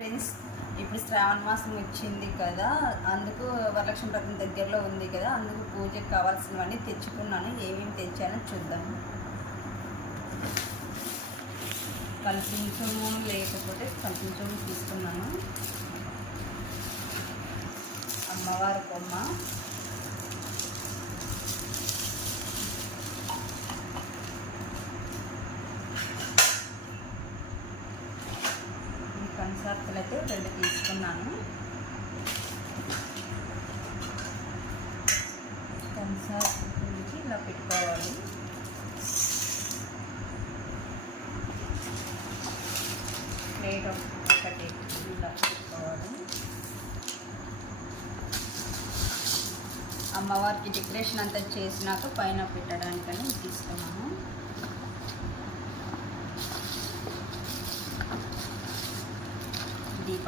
Friends ఇప్పుడు శ్రావణ మాసం వచ్చింది కదా అందుకు వరలక్ష్మి వ్రతం దగ్గరలో ఉంది కదా అందుకు పూజకు కావాల్సినవన్నీ తెచ్చుకున్నాను. ఏమేమి తెచ్చానో చూద్దాం. కల్పించము లేకపోతే కల్పించము తీసుకున్నాను. అమ్మవారి బొమ్మ. ఈ అయితే రెండు తీసుకున్నాను. కన్సార్తులకి ఇలా పెట్టుకోవాలి. ప్లేట్ ఒకటి ఇలా పెట్టుకోవాలి. అమ్మవారికి డెకరేషన్ అంతా చేసినాక పైన పెట్టడానికని తీసుకున్నాను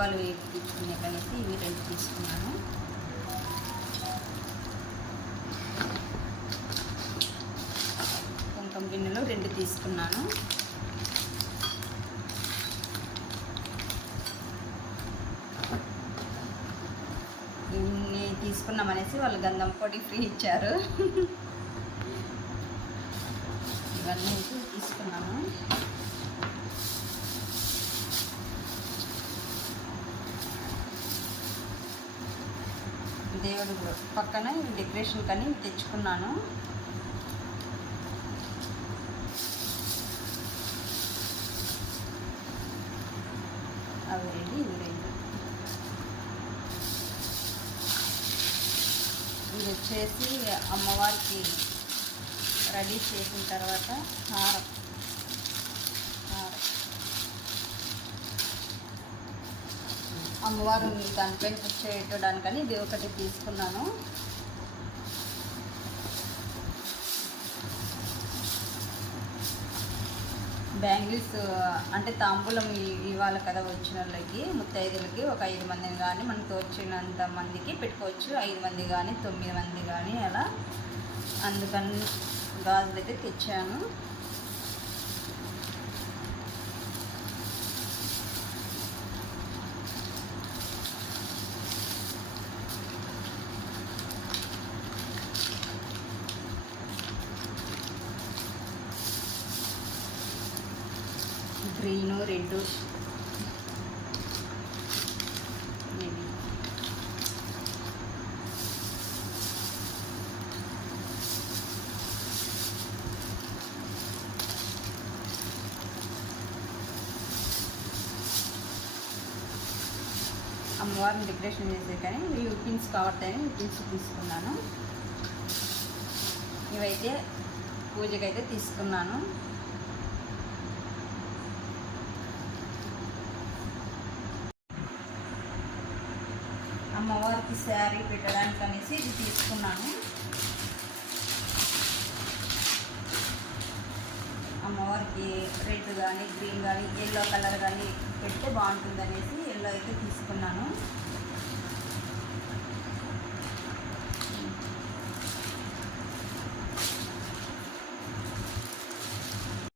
దీపాలు వేపించుకునే కలిసి ఇవి రెండు తీసుకున్నాను. కొంకం గిన్నెలు రెండు తీసుకున్నాను. ఇన్ని తీసుకున్నామనేసి వాళ్ళు గంధం పొడి ఫ్రీ ఇచ్చారు. ఇవన్నీ తీసుకున్నాను. తీసుకున్నాము దేవుడు పక్కన డెకరేషన్ కానీ తెచ్చుకున్నాను. అవి రెండు ఇవి రెండు. ఇది వచ్చేసి అమ్మవారికి రెడీ చేసిన తర్వాత హారం హారం. అమ్మవారు దానిపైన చేయటానికని ఇది ఒకటి తీసుకున్నాను. బ్యాంగిల్స్ అంటే తాంబూలం ఇవాళ కదా వచ్చిన వాళ్ళకి ముత్తైదులకి ఒక ఐదు మందిని కానీ మనకు వచ్చినంత మందికి పెట్టుకోవచ్చు. ఐదు మంది కానీ తొమ్మిది మంది కానీ అలా అందుకని గాజులు అయితే తెచ్చాను. గ్రీను రెడ్ అమ్మవారిని డెకరేషన్ చేసే కానీ ఇవి పిన్స్ కావట్లేని పిన్స్ తీసుకున్నాను. ఇవైతే పూజకైతే తీసుకున్నాను. అమ్మవారికి శారీ పెట్టడానికి అనేసి ఇది తీసుకున్నాను. అమ్మవారికి రెడ్ కానీ గ్రీన్ కానీ ఎల్లో కలర్ కానీ పెడితే బాగుంటుంది అనేసి ఎల్లో అయితే తీసుకున్నాను.